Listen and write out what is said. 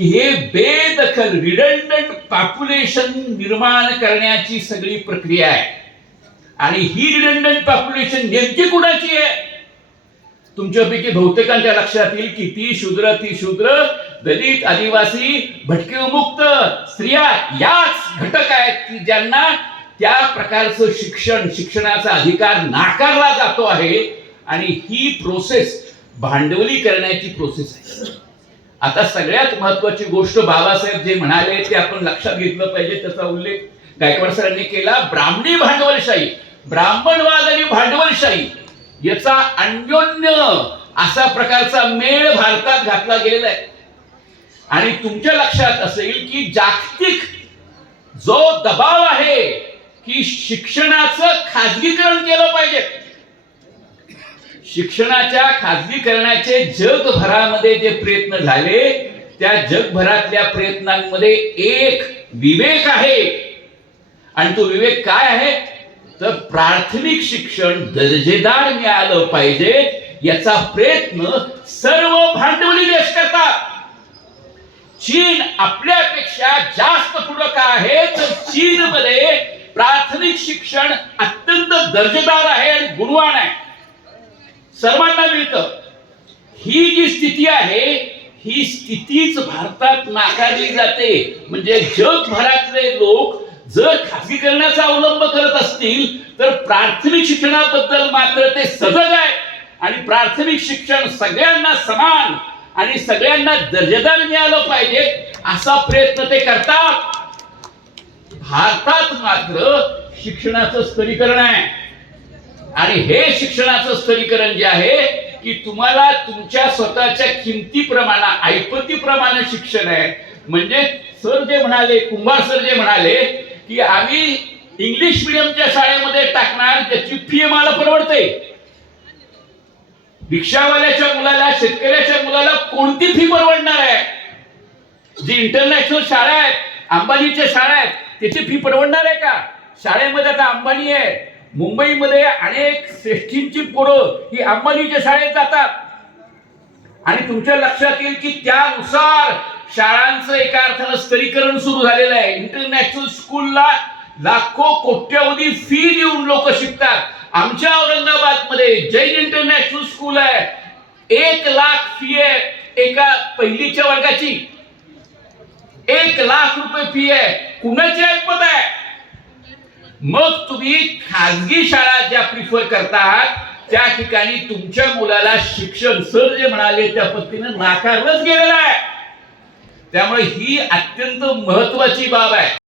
की हे बेदखल रिडंडंट पॉप्युलेशन निर्माण करण्याची सगळी प्रक्रिया आहे. आणि ही रिडंडंट पॉप्युलेशन नेमकी कुणाची आहे? तुमच्यापैकी बहुतेकांच्या लक्षात येईल की ती शूद्र ती शूद्र दलित आदिवासी भटके मुक्त स्त्रिया याच घटक आहेत की ज्यांना त्या प्रकारचं शिक्षण शिक्षणाचा अधिकार नाकारला जातो आहे. आणि ही प्रोसेस भांडवली करण्याची प्रोसेस आहे. आता सगळ्यात महत्वाची गोष्ट बाबासाहेब जे म्हणाले ते आपण लक्षात घेतलं पाहिजे त्याचा उल्लेख गायकवाड सरांनी केला. ब्राह्मणी भांडवलशाही ब्राह्मणवाद आणि भांडवलशाही याचा अन्योन्य असा प्रकारचा मेळ भारतात घातला गेलेला आहे. आणि तुमच्या लक्षात असेल की जागतिक जो दबाव आहे की शिक्षणाचं खाजगीकरण केलं पाहिजे. शिक्षणाच्या खाजगीकरणाचे जगभरामध्ये जे प्रयत्न झाले त्या जगभरातल्या प्रयत्नांमध्ये एक विवेक आहे. आणि तो विवेक काय आहे? तर प्राथमिक शिक्षण दर्जेदार मिळालं पाहिजे याचा प्रयत्न सर्व भांडवली देश करतात. चीन आपल्यापेक्षा जास्त पुढं का आहे? तर चीन मध्ये प्राथमिक शिक्षण अत्यंत दर्जेदार आहे आणि गुणवान आहे. सर्वांना मिळतं. ही जी स्थिती आहे ही स्थितीच भारतात नाकारली जाते. म्हणजे जगभरातले लोक जर खासगीकरणाचा अवलंब करत असतील तर प्राथमिक शिक्षणाबद्दल मात्र ते सजग आहे आणि प्राथमिक शिक्षण सगळ्यांना समान आणि सगळ्यांना दर्जेदार मिळालं पाहिजे असा प्रयत्न ते करतात. भारतात मात्र शिक्षणाचं स्तरीकरण आहे. आणि हे शिक्षणाचं स्तरीकरण जे आहे की तुम्हाला तुमच्या स्वतःच्या किमतीप्रमाणे ऐपतीप्रमाणे शिक्षण आहे. म्हणजे सर जे म्हणाले कुंभार सर जे म्हणाले की आम्ही इंग्लिश मिडियमच्या शाळेमध्ये टाकणार त्याची फी आम्हाला परवडते. रिक्षावाल्याच्या मुलाला शेतकऱ्याच्या मुलाला कोणती फी परवडणार आहे? जी इंटरनॅशनल शाळा आहेत अंबानीच्या शाळा आहेत त्याची फी परवडणार आहे का? शाळेमध्ये आता अंबानी आहे. मुंबईमध्ये अनेक श्रेष्ठींची पोरं ही अंबानीच्या शाळेत जातात. आणि तुमच्या लक्षात येईल की त्यानुसार शाळांचं एका अर्थानं स्तरीकरण सुरू झालेलं आहे. इंटरनॅशनल स्कूलला लाखो कोट्यावधी फी देऊन लोक शिकतात. आमच्या औरंगाबादमध्ये जैन इंटरनॅशनल स्कूल आहे. एक लाख फी आहे एका पहिलीच्या वर्गाची. एक लाख रुपये फी आहे. कुणाची ऐपत आहे? मग तुम्ही खाजगी शाळा ज्या प्रिफर करतात त्या ठिकाणी तुमच्या मुलाला शिक्षण सर जे म्हणाले त्या पद्धतीनं नाकारलंच गेलेलं आहे. त्यामुळे ही अत्यंत महत्वाची बाब आहे.